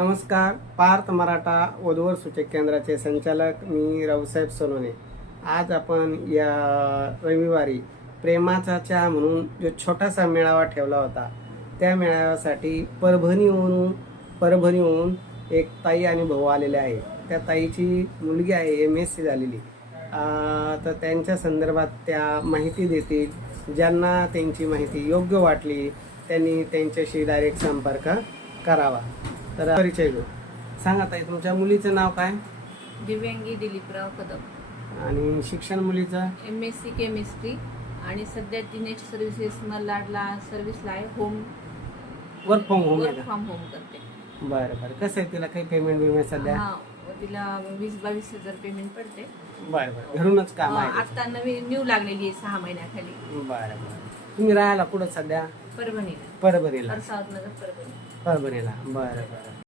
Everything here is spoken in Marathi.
नमस्कार पार्थ मराठा वधूवर सूचक केंद्राचे संचालक मी रावसाहेब सोनोने. आज आपण या रविवारी प्रेमाचा चहा म्हणून जो छोटासा मेळावा ठेवला होता त्या मेळाव्यासाठी परभणीहून परभणीहून एक ताई आणि भाऊ आलेले आहे त्या ताईची मुलगी आहे एम एस सी झालेली. तर त्यांच्या संदर्भात त्या माहिती देतील. ज्यांना त्यांची माहिती योग्य वाटली त्यांनी त्यांच्याशी डायरेक्ट संपर्क करावा. तर परिचय घेऊ सांगा ताई तुमच्या मुलीचं नाव काय? दिव्यांगी दिलीपराव कदम. आणि शिक्षण मुलीचं? एम एस सी केमिस्ट्री आणि सध्या ती नेक्स्ट सर्व्हिसेस मल्हारला सर्व्हिसला आहे. होम वर्क फ्रॉम होम आहे वर्क का? फ्रॉम होम करते. बरं बरं. कसं आहे तिला काही पेमेंट बिमेंट सध्या? हा व तिला वीस बावीस हजार पेमेंट पडते. बरं बरं. घरूनच काम आहे आता नवीन न्यू लागलेली आहे सहा महिन्याखाली. बरं बरं. तुम्ही राहायला कुठं सध्या? परभणीला. परभणीला. परभणीला. बरं बरं.